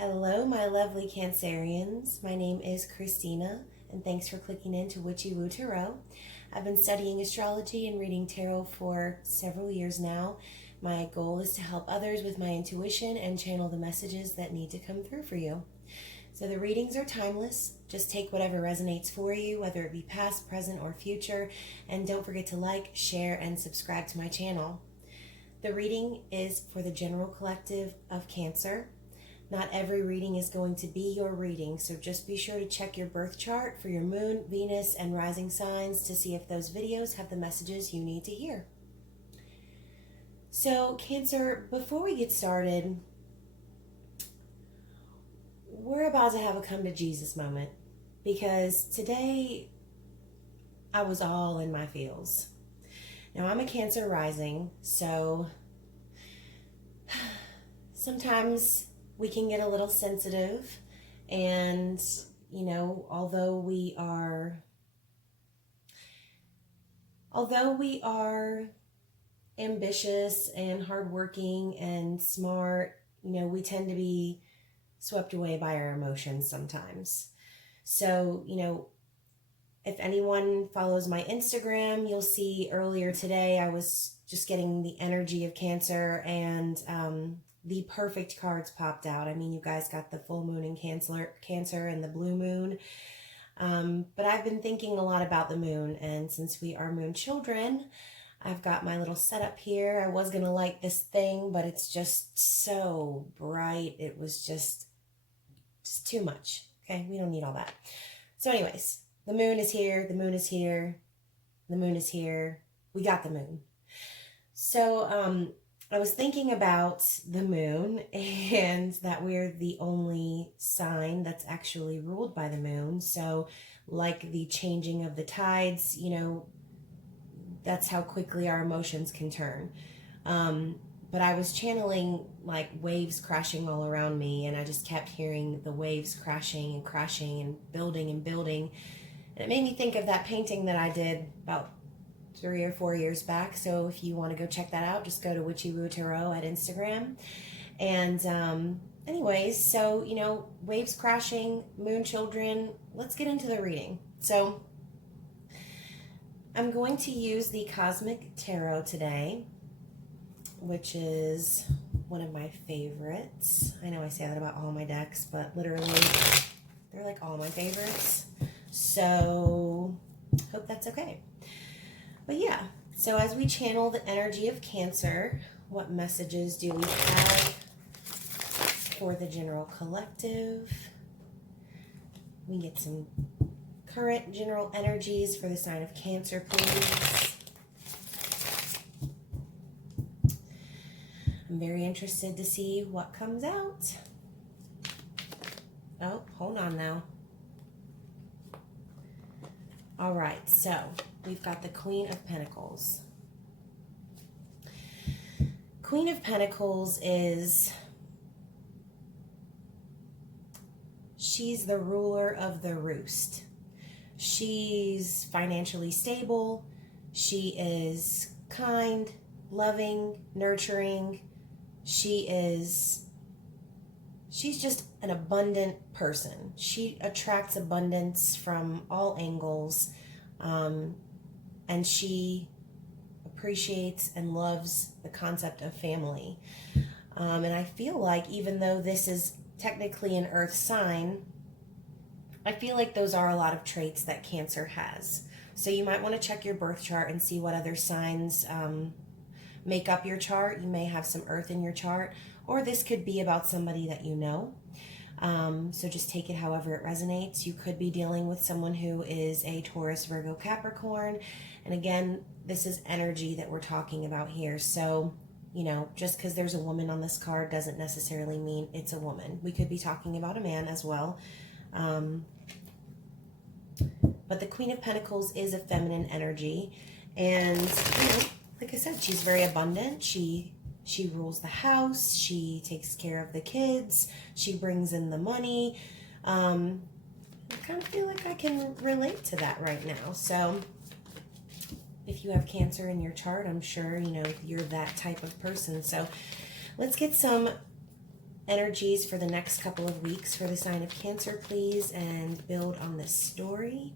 Hello, my lovely Cancerians. My name is Christina, and thanks for clicking in to Witchy-Woo Tarot. I've been studying astrology and reading tarot for several years now. My goal is to help others with my intuition and channel the messages that need to come through for you. So the readings are timeless. Just take whatever resonates for you, whether it be past, present, or future. And don't forget to like, share, and subscribe to my channel. The reading is for the general collective of Cancer. Not every reading is going to be your reading, so just be sure to check your birth chart for your moon, Venus, and rising signs to see if those videos have the messages you need to hear. So, Cancer, before we get started, we're about to have a come to Jesus moment, because today I was all in my feels. Now, I'm a Cancer rising, so sometimes we can get a little sensitive, and although we are ambitious and hardworking and smart, we tend to be swept away by our emotions sometimes. So, if anyone follows my Instagram, you'll see earlier today I was just getting the energy of Cancer, and the perfect cards popped out. I mean, you guys got the full moon in Cancer and the blue moon. But I've been thinking a lot about the moon, and since we are moon children, I've got my little setup here. I was going to light this thing, but it's just so bright. It was just too much. Okay, we don't need all that. So anyways, the moon is here, the moon is here, the moon is here. We got the moon. So, I was thinking about the moon and that we're the only sign that's actually ruled by the moon. So like the changing of the tides, that's how quickly our emotions can turn. But I was channeling like waves crashing all around me, and I just kept hearing the waves crashing and crashing and building and building. And it made me think of that painting that I did about 3 or 4 years back. So if you want to go check that out, just go to Witchy-Woo Tarot at Instagram. And anyways, so waves crashing, moon children, let's get into the reading. So I'm going to use the Cosmic Tarot today, which is one of my favorites. I know I say that about all my decks, but literally they're like all my favorites. So hope that's okay. But yeah, so as we channel the energy of Cancer, what messages do we have for the general collective? We get some current general energies for the sign of Cancer, please. I'm very interested to see what comes out. Oh, hold on now. All right, so we've got the Queen of Pentacles. Queen of Pentacles she's the ruler of the roost. She's financially stable. She is kind, loving, nurturing. She's just an abundant person. She attracts abundance from all angles. And she appreciates and loves the concept of family. And I feel like even though this is technically an earth sign, I feel like those are a lot of traits that Cancer has. So you might want to check your birth chart and see what other signs make up your chart. You may have some earth in your chart, or this could be about somebody that you know. So just take it however it resonates. You could be dealing with someone who is a Taurus, Virgo, Capricorn. And again, this is energy that we're talking about here. So, just because there's a woman on this card doesn't necessarily mean it's a woman. We could be talking about a man as well. But the Queen of Pentacles is a feminine energy. And, like I said, she's very abundant. She rules the house. She takes care of the kids. She brings in the money. I kind of feel like I can relate to that right now. So if you have Cancer in your chart, I'm sure, you're that type of person. So let's get some energies for the next couple of weeks for the sign of Cancer, please, and build on this story.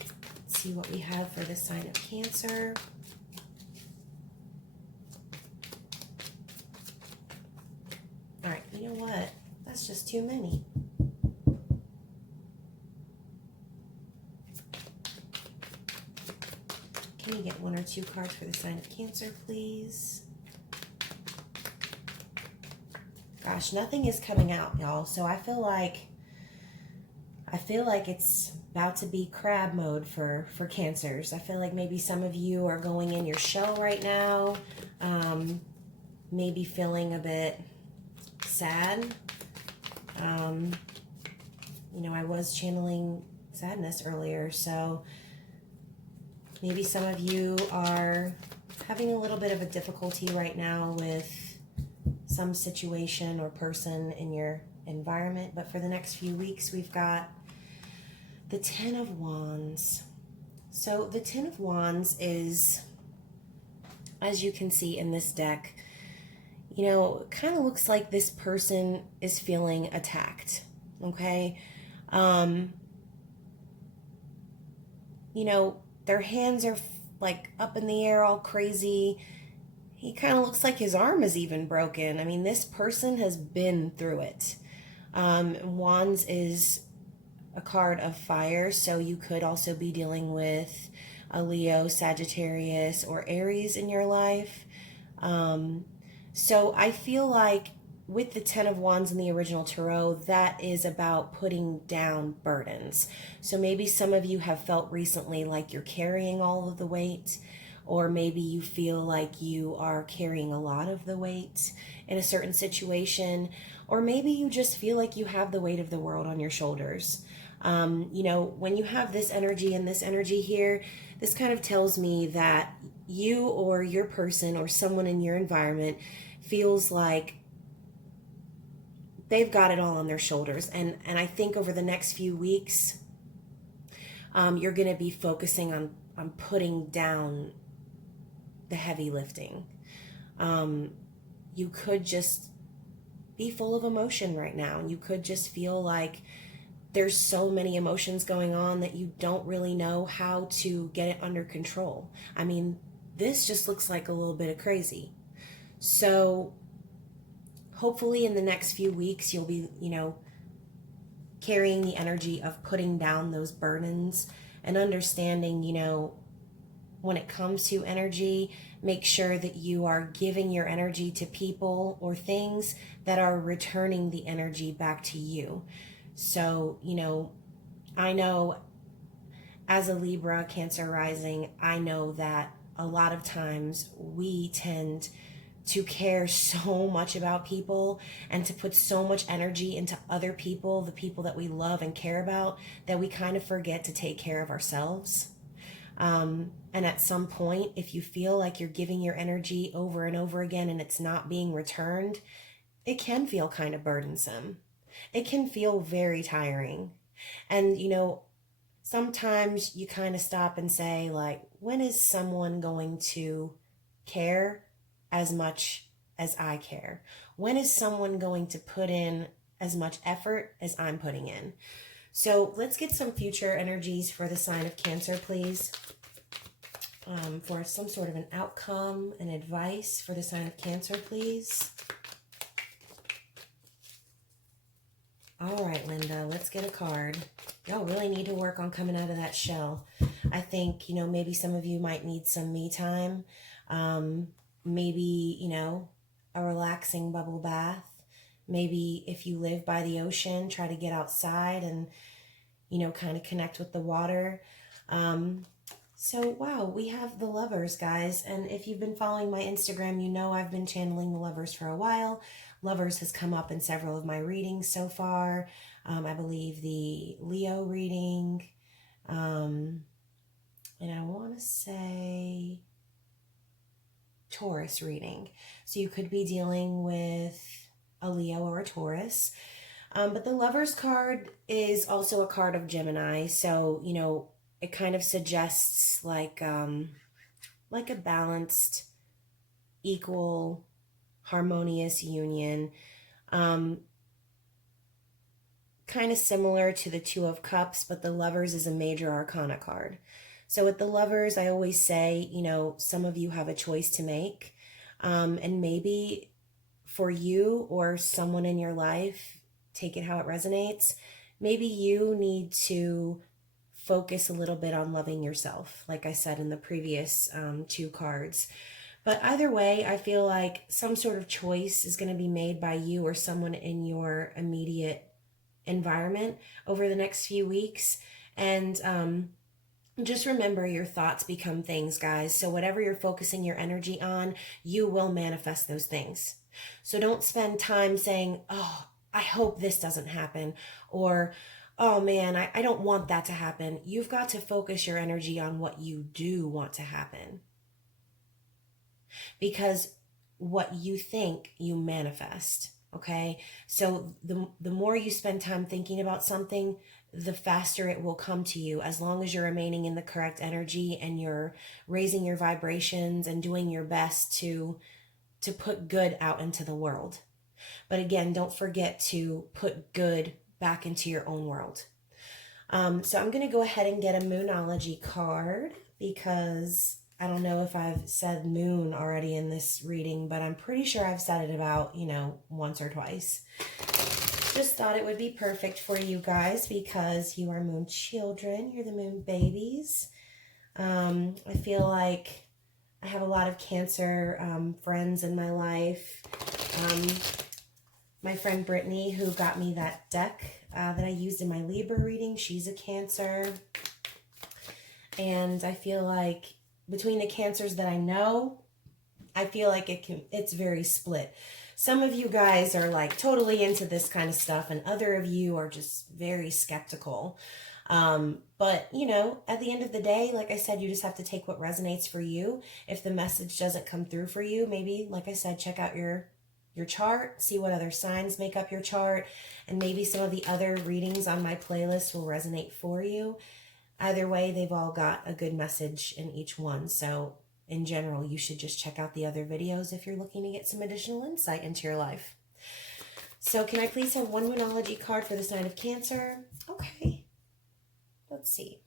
Let's see what we have for the sign of Cancer. All right, you know what? That's just too many. Can you get 1 or 2 cards for the sign of Cancer, please? Gosh, nothing is coming out, y'all. So I feel like it's about to be crab mode for Cancers. I feel like maybe some of you are going in your shell right now, maybe feeling a bit sad. You know, I was channeling sadness earlier, so maybe some of you are having a little bit of a difficulty right now with some situation or person in your environment. But for the next few weeks, we've got the Ten of Wands. So the Ten of Wands is, as you can see in this deck, you know, it kind of looks like this person is feeling attacked, okay? You know, their hands are like up in the air all crazy. He kind of looks like his arm is even broken. I mean, this person has been through it. Wands is a card of fire, so you could also be dealing with a Leo, Sagittarius, or Aries in your life. So I feel like with the Ten of Wands in the original tarot, that is about putting down burdens. So maybe some of you have felt recently like you're carrying all of the weight, or maybe you feel like you are carrying a lot of the weight in a certain situation, or maybe you just feel like you have the weight of the world on your shoulders. You know, when you have this energy and this energy here, this kind of tells me that you or your person or someone in your environment feels like they've got it all on their shoulders. And I think over the next few weeks, you're going to be focusing on putting down the heavy lifting. You could just be full of emotion right now. You could just feel like there's so many emotions going on that you don't really know how to get it under control. I mean, this just looks like a little bit of crazy. So hopefully in the next few weeks, you'll be, you know, carrying the energy of putting down those burdens and understanding, you know, when it comes to energy, make sure that you are giving your energy to people or things that are returning the energy back to you. So, you know, I know as a Libra, Cancer rising, I know that a lot of times we tend to care so much about people and to put so much energy into other people, the people that we love and care about, that we kind of forget to take care of ourselves. And at some point, if you feel like you're giving your energy over and over again and it's not being returned, it can feel kind of burdensome. It can feel very tiring. And, you know, sometimes you kind of stop and say, like, when is someone going to care as much as I care? When is someone going to put in as much effort as I'm putting in? So let's get some future energies for the sign of Cancer, please. For some sort of an outcome and advice for the sign of Cancer, please. All right, Linda, let's get a card. Y'all really need to work on coming out of that shell. I think, you know, maybe some of you might need some me time. Maybe, you know, a relaxing bubble bath. Maybe if you live by the ocean, try to get outside and, you know, kind of connect with the water. So, wow, we have the Lovers, guys. And if you've been following my Instagram, you know I've been channeling the Lovers for a while. Lovers has come up in several of my readings so far. I believe the Leo reading. And I want to say Taurus reading. So you could be dealing with a Leo or a Taurus. But the Lovers card is also a card of Gemini. So, you know, it kind of suggests like a balanced, equal, harmonious union. Kind of similar to the Two of Cups, but the Lovers is a major arcana card. So with the Lovers, I always say, you know, some of you have a choice to make. And maybe for you or someone in your life, take it how it resonates, maybe you need to focus a little bit on loving yourself, like I said in the previous two cards. But either way, I feel like some sort of choice is going to be made by you or someone in your immediate environment over the next few weeks. And just remember, your thoughts become things, guys. So whatever you're focusing your energy on, you will manifest those things. So don't spend time saying, oh, I hope this doesn't happen, or oh man, I don't want that to happen. You've got to focus your energy on what you do want to happen. Because what you think, you manifest. Okay? So the more you spend time thinking about something, the faster it will come to you, as long as you're remaining in the correct energy and you're raising your vibrations and doing your best to put good out into the world. But again, don't forget to put good back into your own world. So I'm going to go ahead and get a Moonology card, because I don't know if I've said moon already in this reading, but I'm pretty sure I've said it about, once or twice. Just thought it would be perfect for you guys because you are moon children. You're the moon babies. I feel like I have a lot of Cancer friends in my life. My friend Brittany, who got me that deck that I used in my Libra reading, she's a Cancer. And I feel like between the Cancers that I know, I feel like it's very split. Some of you guys are like totally into this kind of stuff, and other of you are just very skeptical. But at the end of the day, like I said, you just have to take what resonates for you. If the message doesn't come through for you, maybe, like I said, check out your chart, see what other signs make up your chart, and maybe some of the other readings on my playlist will resonate for you. Either way, they've all got a good message in each one. So in general, you should just check out the other videos if you're looking to get some additional insight into your life. So can I please have one Moonology card for the sign of Cancer? Okay. Let's see.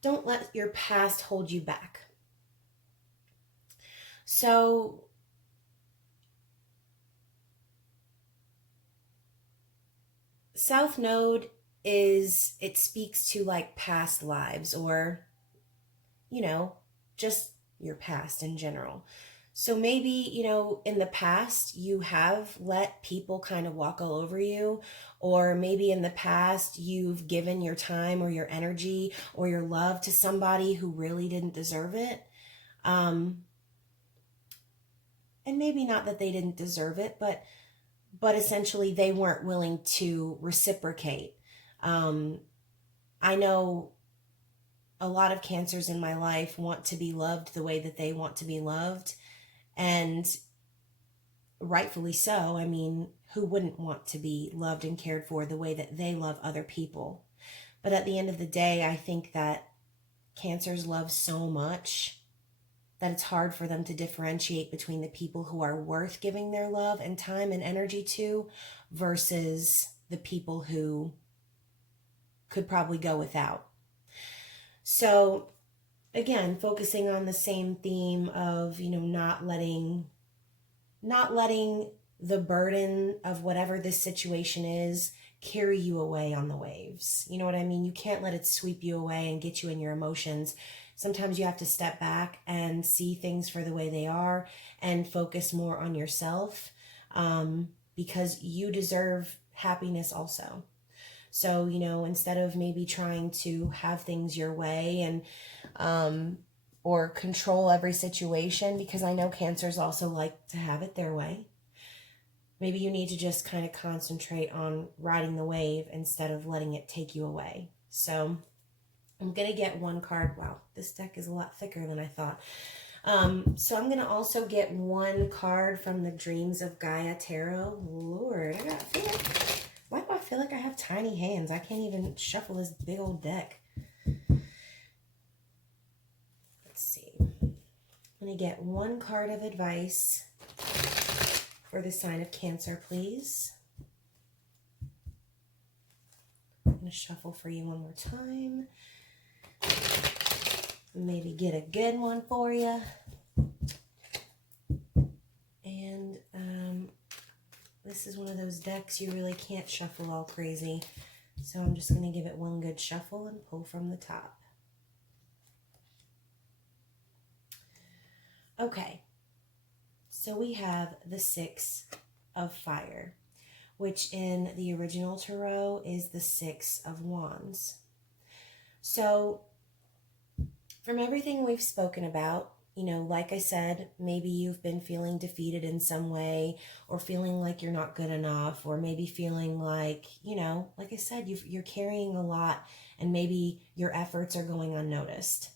Don't let your past hold you back. So South Node it speaks to like past lives, or, just your past in general. So maybe, in the past you have let people kind of walk all over you, or maybe in the past you've given your time or your energy or your love to somebody who really didn't deserve it. And maybe not that they didn't deserve it, but essentially they weren't willing to reciprocate. I know a lot of Cancers in my life want to be loved the way that they want to be loved, and rightfully so. I mean, who wouldn't want to be loved and cared for the way that they love other people? But at the end of the day, I think that Cancers love so much that it's hard for them to differentiate between the people who are worth giving their love and time and energy to versus the people who could probably go without. So again, focusing on the same theme of, not letting the burden of whatever this situation is carry you away on the waves. You know what I mean? You can't let it sweep you away and get you in your emotions. Sometimes you have to step back and see things for the way they are and focus more on yourself, because you deserve happiness also. So, instead of maybe trying to have things your way and or control every situation, because I know Cancers also like to have it their way, maybe you need to just kind of concentrate on riding the wave instead of letting it take you away. So I'm going to get one card. Wow, this deck is a lot thicker than I thought. So I'm going to also get one card from the Dreams of Gaia Tarot. Lord, why do I feel like I have tiny hands? I can't even shuffle this big old deck. Let's see. I'm going to get one card of advice for the sign of Cancer, please. I'm going to shuffle for you one more time. Maybe get a good one for you. And this is one of those decks you really can't shuffle all crazy. So I'm just going to give it one good shuffle and pull from the top. Okay, so we have the Six of Fire, which in the original tarot is the Six of Wands. So from everything we've spoken about, you know, like I said, maybe you've been feeling defeated in some way, or feeling like you're not good enough, or maybe feeling like, you know, like I said, you're carrying a lot and maybe your efforts are going unnoticed.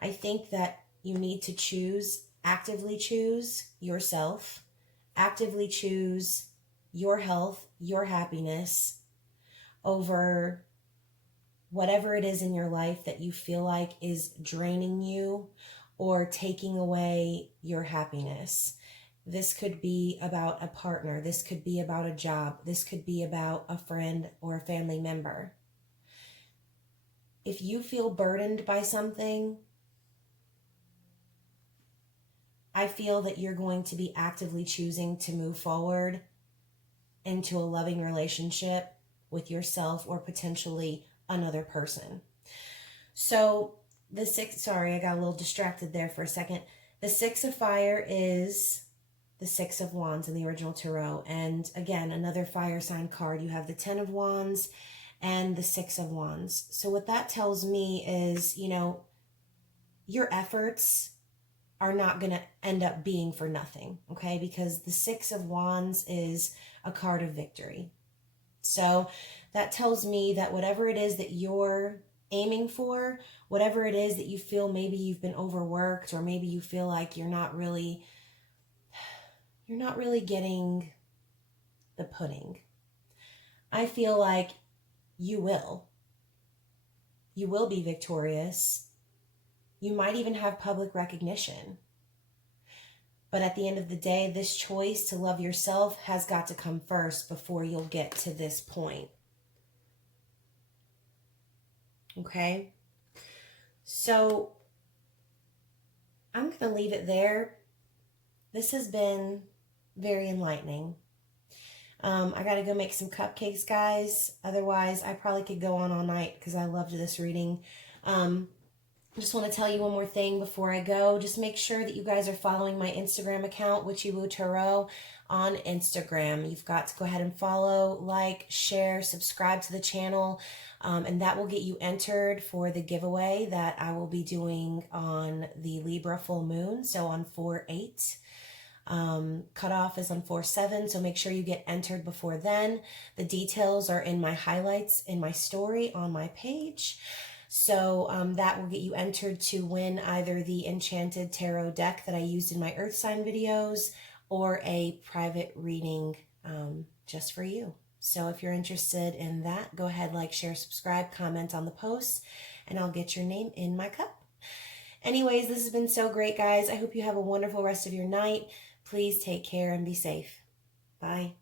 I think that you need to actively choose yourself, actively choose your health, your happiness over whatever it is in your life that you feel like is draining you or taking away your happiness. This could be about a partner. This could be about a job. This could be about a friend or a family member. If you feel burdened by something, I feel that you're going to be actively choosing to move forward into a loving relationship with yourself or potentially another person. So the sorry, I got a little distracted there for a second. The Six of Fire is the Six of Wands in the original tarot. And again, another fire sign card. You have the 10 of Wands and the 6 of Wands. So what that tells me is, you know, your efforts are not going to end up being for nothing, okay? Because the 6 of Wands is a card of victory. So that tells me that whatever it is that you're aiming for, whatever it is that you feel maybe you've been overworked, or maybe you feel like you're not really getting the pudding. I feel like you will be victorious. You might even have public recognition. But at the end of the day, this choice to love yourself has got to come first before you'll get to this point. Okay? So I'm going to leave it there. This has been very enlightening. I got to go make some cupcakes, guys. Otherwise, I probably could go on all night because I loved this reading. I just want to tell you one more thing before I go. Just make sure that you guys are following my Instagram account, Witchy-Woo Tarot, on Instagram. You've got to go ahead and follow, like, share, subscribe to the channel, and that will get you entered for the giveaway that I will be doing on the Libra full moon, so on 4/8. Cutoff is on 4/7, so make sure you get entered before then. The details are in my highlights in my story on my page. So that will get you entered to win either the Enchanted Tarot deck that I used in my Earth sign videos or a private reading just for you. So if you're interested in that, go ahead, like, share, subscribe, comment on the post, and I'll get your name in my cup. Anyways, this has been so great, guys. I hope you have a wonderful rest of your night. Please take care and be safe. Bye.